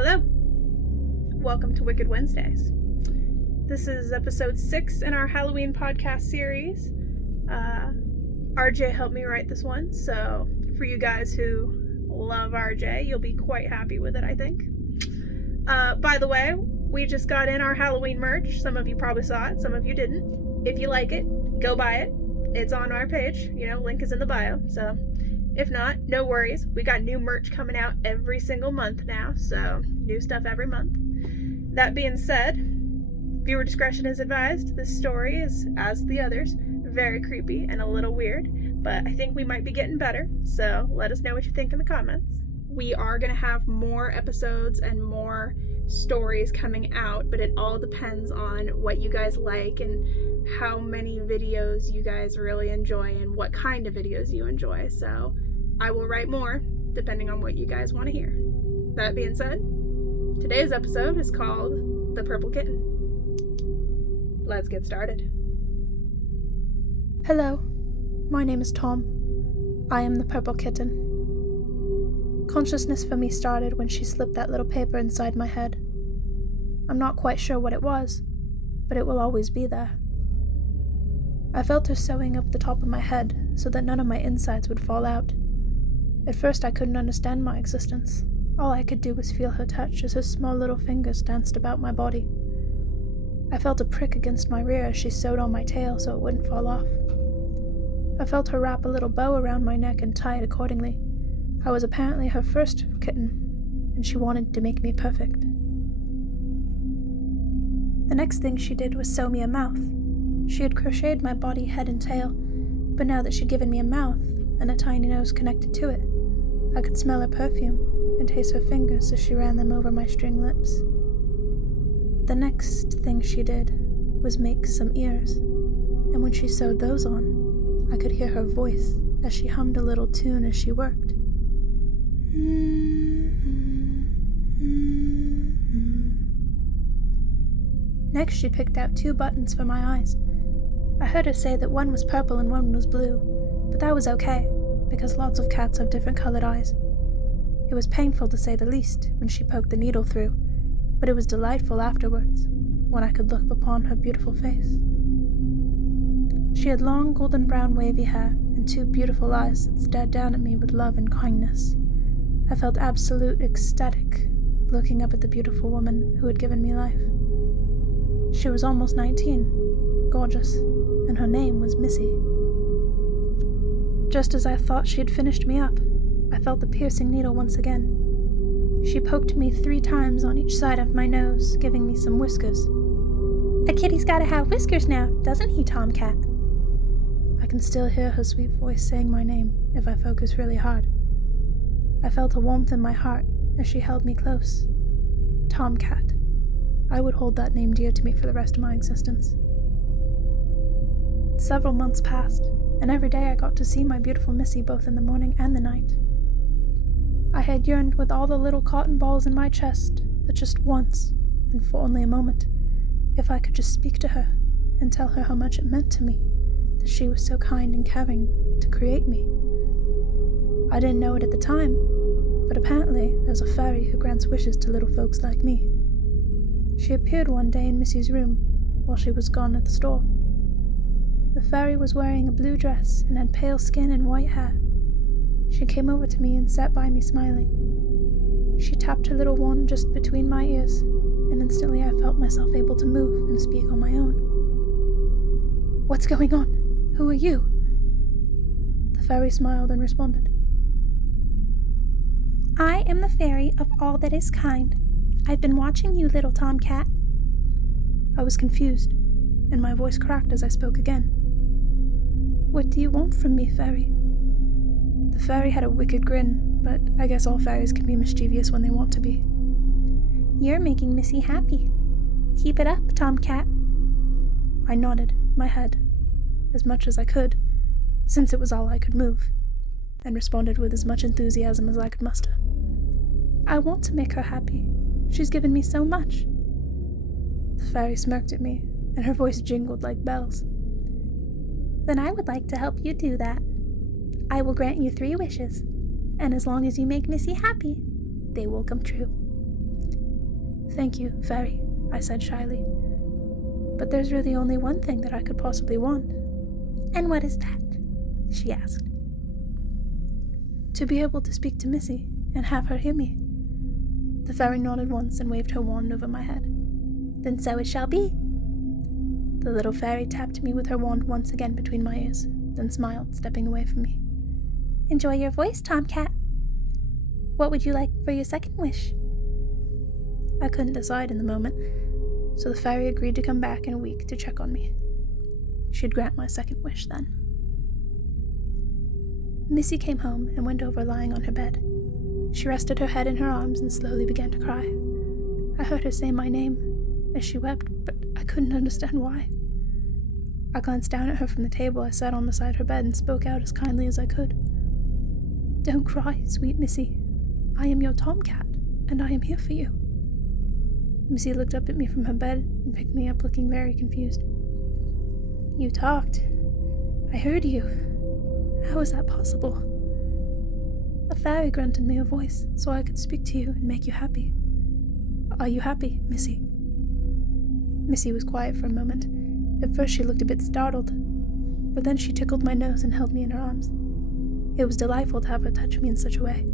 Hello! Welcome to Wicked Wednesdays. This is episode 6 in our Halloween podcast series. RJ helped me write this one, so for you guys who love RJ, you'll be quite happy with it, I think. By the way, we just got in our Halloween merch. Some of you probably saw it, some of you didn't. If you like it, go buy it. It's on our page, link is in the bio, so if not, no worries. We got new merch coming out every single month now, so new stuff every month. That being said, viewer discretion is advised. This story is, as the others, very creepy and a little weird, but I think we might be getting better, so let us know what you think in the comments. We are going to have more episodes and more stories coming out, but it all depends on what you guys like and how many videos you guys really enjoy and what kind of videos you enjoy, so I will write more depending on what you guys want to hear. That being said, today's episode is called The Purple Kitten. Let's get started. Hello, my name is Tom. I am the Purple Kitten. Consciousness for me started when she slipped that little paper inside my head. I'm not quite sure what it was, but it will always be there. I felt her sewing up the top of my head so that none of my insides would fall out. At first I couldn't understand my existence. All I could do was feel her touch as her small little fingers danced about my body. I felt a prick against my rear as she sewed on my tail so it wouldn't fall off. I felt her wrap a little bow around my neck and tie it accordingly. I was apparently her first kitten, and she wanted to make me perfect. The next thing she did was sew me a mouth. She had crocheted my body, head, and tail, but now that she'd given me a mouth and a tiny nose connected to it, I could smell her perfume and taste her fingers as she ran them over my string lips. The next thing she did was make some ears, and when she sewed those on, I could hear her voice as she hummed a little tune as she worked. Next, she picked out 2 buttons for my eyes. I heard her say that one was purple and one was blue, but that was okay, because lots of cats have different colored eyes. It was painful to say the least when she poked the needle through, but it was delightful afterwards, when I could look upon her beautiful face. She had long golden brown wavy hair and 2 beautiful eyes that stared down at me with love and kindness. I felt absolute ecstatic looking up at the beautiful woman who had given me life. She was almost 19, gorgeous, and her name was Missy. Just as I thought she had finished me up, I felt the piercing needle once again. She poked me 3 times on each side of my nose, giving me some whiskers. "A kitty's gotta have whiskers now, doesn't he, Tomcat?" I can still hear her sweet voice saying my name if I focus really hard. I felt a warmth in my heart as she held me close. Tomcat. I would hold that name dear to me for the rest of my existence. Several months passed, and every day I got to see my beautiful Missy both in the morning and the night. I had yearned with all the little cotton balls in my chest that just once, and for only a moment, if I could just speak to her and tell her how much it meant to me that she was so kind and caring to create me. I didn't know it at the time, but apparently there's a fairy who grants wishes to little folks like me. She appeared one day in Missy's room while she was gone at the store. The fairy was wearing a blue dress and had pale skin and white hair. She came over to me and sat by me smiling. She tapped her little wand just between my ears, and instantly I felt myself able to move and speak on my own. "What's going on? Who are you?" The fairy smiled and responded. "I am the fairy of all that is kind. I've been watching you, little Tomcat." I was confused, and my voice cracked as I spoke again. "What do you want from me, fairy?" The fairy had a wicked grin, but I guess all fairies can be mischievous when they want to be. "You're making Missy happy. Keep it up, Tomcat." I nodded my head, as much as I could, since it was all I could move, and responded with as much enthusiasm as I could muster. "I want to make her happy. She's given me so much." The fairy smirked at me, and her voice jingled like bells. "Then I would like to help you do that. I will grant you 3 wishes, and as long as you make Missy happy, they will come true." Thank you, Fairy, I said shyly. But there's really only one thing that I could possibly want. And what is that? She asked. To be able to speak to Missy and have her hear me. The fairy nodded once and waved her wand over my head. Then so it shall be. The little fairy tapped me with her wand once again between my ears, then smiled, stepping away from me. Enjoy your voice, Tomcat. What would you like for your second wish? I couldn't decide in the moment, so the fairy agreed to come back in a week to check on me. She'd grant my second wish then. Missy came home and went over lying on her bed. She rested her head in her arms and slowly began to cry. I heard her say my name as she wept, but I couldn't understand why. I glanced down at her from the table I sat on beside her bed and spoke out as kindly as I could. Don't cry, sweet Missy. I am your tomcat, and I am here for you. Missy looked up at me from her bed and picked me up looking very confused. You talked. I heard you. How is that possible? A fairy granted me a voice so I could speak to you and make you happy. Are you happy, Missy? Missy was quiet for a moment. At first she looked a bit startled, but then she tickled my nose and held me in her arms. It was delightful to have her touch me in such a way.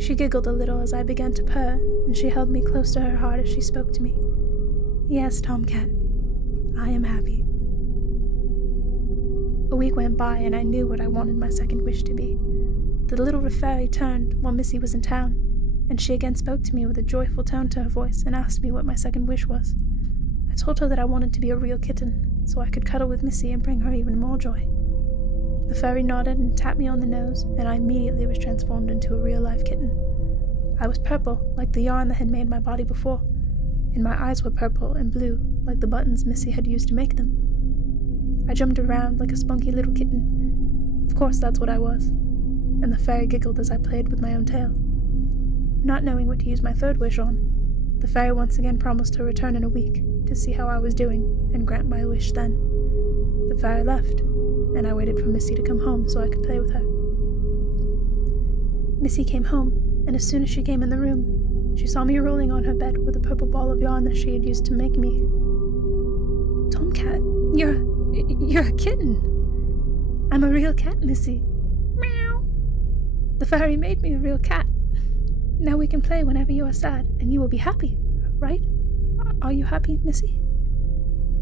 She giggled a little as I began to purr, and she held me close to her heart as she spoke to me. Yes, Tomcat, I am happy. A week went by and I knew what I wanted my second wish to be. The little fairy turned while Missy was in town, and she again spoke to me with a joyful tone to her voice and asked me what my second wish was. I told her that I wanted to be a real kitten, so I could cuddle with Missy and bring her even more joy. The fairy nodded and tapped me on the nose, and I immediately was transformed into a real-life kitten. I was purple, like the yarn that had made my body before, and my eyes were purple and blue, like the buttons Missy had used to make them. I jumped around like a spunky little kitten. Of course that's what I was, and the fairy giggled as I played with my own tail. Not knowing what to use my third wish on, the fairy once again promised to return in a week to see how I was doing and grant my wish then. The fairy left, and I waited for Missy to come home so I could play with her. Missy came home, and as soon as she came in the room, she saw me rolling on her bed with a purple ball of yarn that she had used to make me. Tomcat, you're a kitten. I'm a real cat, Missy. Meow. The fairy made me a real cat. Now we can play whenever you are sad, and you will be happy, right? Are you happy, Missy?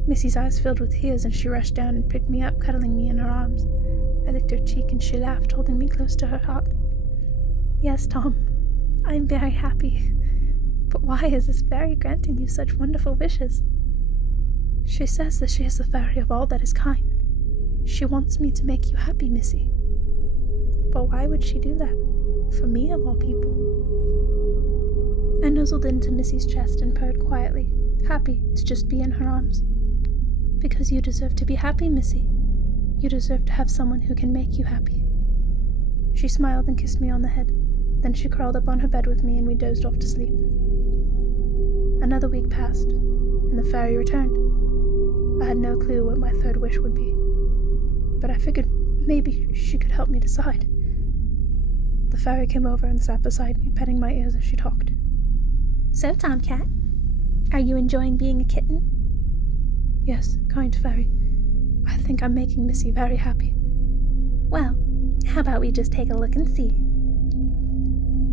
Missy's eyes filled with tears, and she rushed down and picked me up, cuddling me in her arms. I licked her cheek, and she laughed, holding me close to her heart. Yes, Tom, I'm very happy. But why is this fairy granting you such wonderful wishes? She says that she is the fairy of all that is kind. She wants me to make you happy, Missy. But why would she do that? For me, of all people. I nuzzled into Missy's chest and purred quietly, happy to just be in her arms. Because you deserve to be happy, Missy. You deserve to have someone who can make you happy. She smiled and kissed me on the head. Then she curled up on her bed with me and we dozed off to sleep. Another week passed, and the fairy returned. I had no clue what my third wish would be, but I figured maybe she could help me decide. The fairy came over and sat beside me, petting my ears as she talked. So, Tomcat, are you enjoying being a kitten? Yes, kind fairy. I think I'm making Missy very happy. Well, how about we just take a look and see?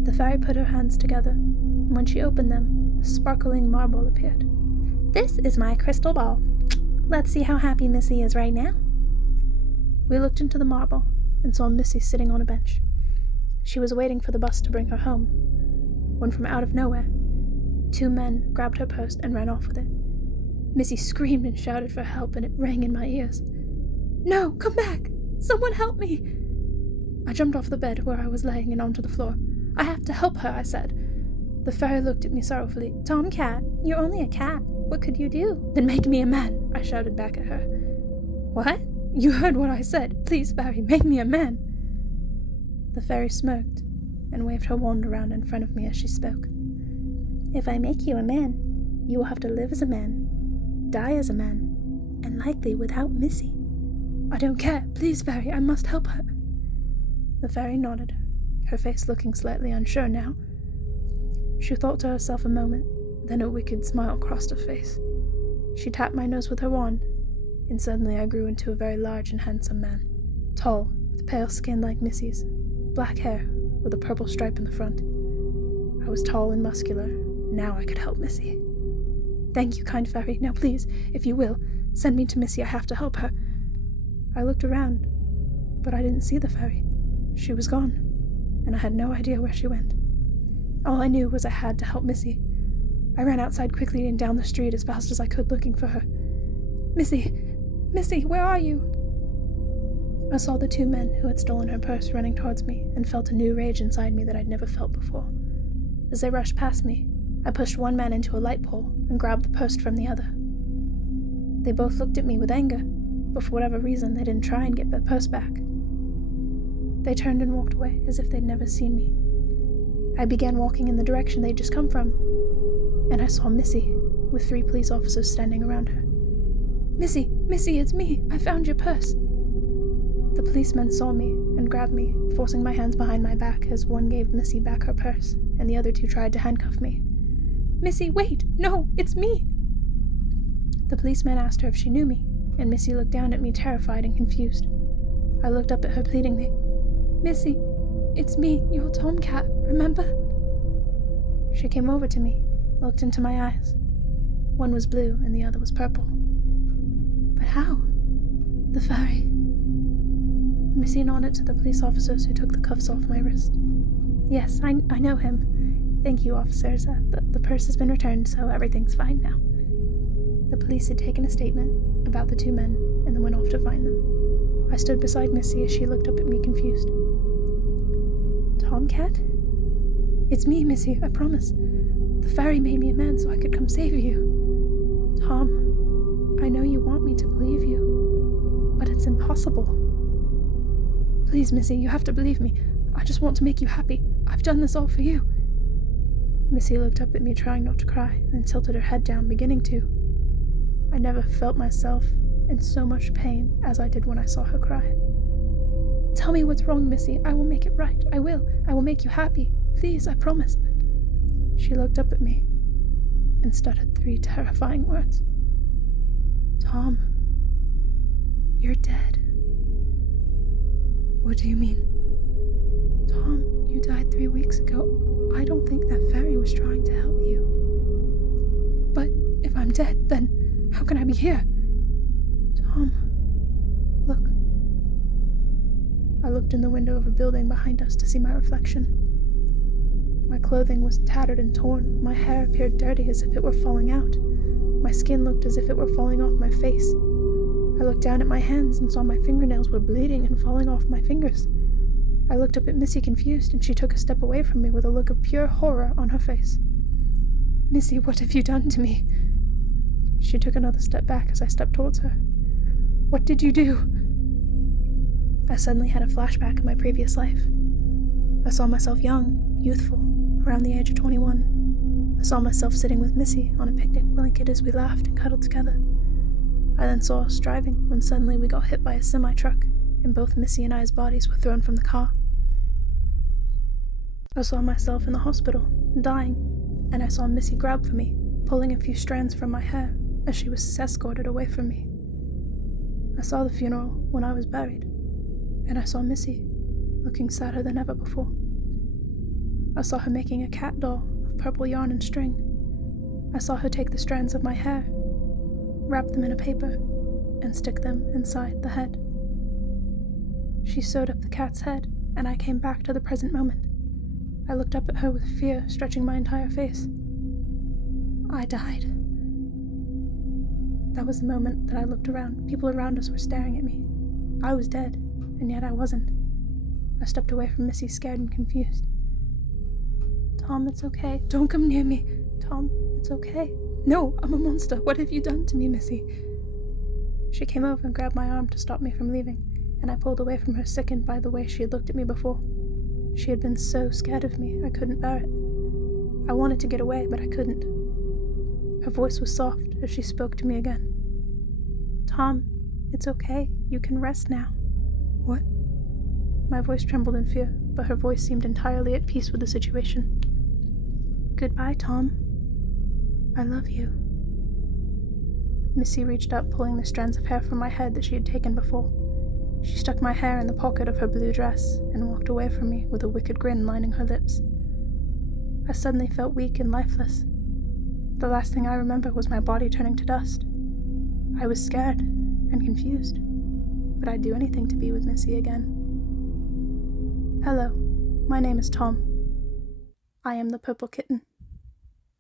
The fairy put her hands together, and when she opened them, a sparkling marble appeared. This is my crystal ball. Let's see how happy Missy is right now. We looked into the marble and saw Missy sitting on a bench. She was waiting for the bus to bring her home, when from out of nowhere, 2 men grabbed her purse and ran off with it. Missy screamed and shouted for help, and it rang in my ears. No, come back! Someone help me! I jumped off the bed where I was laying and onto the floor. I have to help her, I said. The fairy looked at me sorrowfully. Tomcat, you're only a cat. What could you do? Then make me a man, I shouted back at her. What? You heard what I said. Please, fairy, make me a man. The fairy smirked and waved her wand around in front of me as she spoke. If I make you a man, you will have to live as a man, die as a man, and likely without Missy. I don't care. Please, fairy, I must help her. The fairy nodded, her face looking slightly unsure now. She thought to herself a moment, then a wicked smile crossed her face. She tapped my nose with her wand, and suddenly I grew into a very large and handsome man, tall, with pale skin like Missy's, black hair, with a purple stripe in the front. I was tall and muscular. Now I could help Missy. "Thank you, kind fairy. Now please, if you will, send me to Missy. I have to help her." I looked around, but I didn't see the fairy. She was gone, and I had no idea where she went. All I knew was I had to help Missy. I ran outside quickly and down the street as fast as I could, looking for her. "Missy! Missy, where are you?" I saw the two men who had stolen her purse running towards me and felt a new rage inside me that I'd never felt before. As they rushed past me, I pushed one man into a light pole and grabbed the purse from the other. They both looked at me with anger, but for whatever reason they didn't try and get their purse back. They turned and walked away as if they'd never seen me. I began walking in the direction they'd just come from, and I saw Missy, with 3 police officers standing around her. "Missy, Missy, it's me! I found your purse!" The policemen saw me and grabbed me, forcing my hands behind my back as one gave Missy back her purse, and the other 2 tried to handcuff me. "Missy, wait! No, it's me!" The policeman asked her if she knew me, and Missy looked down at me terrified and confused. I looked up at her pleadingly. "Missy, it's me, your tomcat, remember?" She came over to me, looked into my eyes. One was blue and the other was purple. "But how?" "The fairy." Missy nodded to the police officers who took the cuffs off my wrist. "Yes, I know him. Thank you, officers. The purse has been returned, so everything's fine now." The police had taken a statement about the 2 men and then went off to find them. I stood beside Missy as she looked up at me confused. "Tomcat?" "It's me, Missy, I promise. The fairy made me a man so I could come save you. Tom, I know you want me to believe you, but it's impossible. Please, Missy, you have to believe me. I just want to make you happy. I've done this all for you." Missy looked up at me, trying not to cry, then tilted her head down, beginning to. I never felt myself in so much pain as I did when I saw her cry. "Tell me what's wrong, Missy. I will make it right. I will. I will make you happy. Please, I promise." She looked up at me and stuttered 3 terrifying words. "Tom, you're dead." "What do you mean?" "Tom, you died 3 weeks ago. I don't think that fairy was trying to help you." "But if I'm dead, then how can I be here?" "Tom, look." I looked in the window of a building behind us to see my reflection. My clothing was tattered and torn. My hair appeared dirty as if it were falling out. My skin looked as if it were falling off my face. I looked down at my hands and saw my fingernails were bleeding and falling off my fingers. I looked up at Missy confused, and she took a step away from me with a look of pure horror on her face. "Missy, what have you done to me?" She took another step back as I stepped towards her. "What did you do?" I suddenly had a flashback of my previous life. I saw myself young, youthful, around the age of 21. I saw myself sitting with Missy on a picnic blanket as we laughed and cuddled together. I then saw us driving when suddenly we got hit by a semi-truck, and both Missy and I's bodies were thrown from the car. I saw myself in the hospital, dying, and I saw Missy grab for me, pulling a few strands from my hair as she was escorted away from me. I saw the funeral when I was buried, and I saw Missy looking sadder than ever before. I saw her making a cat doll of purple yarn and string. I saw her take the strands of my hair, wrap them in a paper, and stick them inside the head. She sewed up the cat's head, and I came back to the present moment. I looked up at her with fear stretching my entire face. I died. That was the moment that I looked around. People around us were staring at me. I was dead, and yet I wasn't. I stepped away from Missy, scared and confused. "Tom, it's okay. Don't come near me. Tom, it's okay." "No, I'm a monster. What have you done to me, Missy?" She came over and grabbed my arm to stop me from leaving, and I pulled away from her, sickened by the way she had looked at me before. She had been so scared of me, I couldn't bear it. I wanted to get away, but I couldn't. Her voice was soft as she spoke to me again. "Tom, it's okay. You can rest now." "What?" My voice trembled in fear, but her voice seemed entirely at peace with the situation. Goodbye, Tom. I love you. Missy reached up, pulling the strands of hair from my head that she had taken before. She stuck my hair in the pocket of her blue dress and walked away from me with a wicked grin lining her lips. I suddenly felt weak and lifeless. The last thing I remember was my body turning to dust. I was scared and confused, but I'd do anything to be with Missy again. Hello, my name is Tom. I am the purple kitten.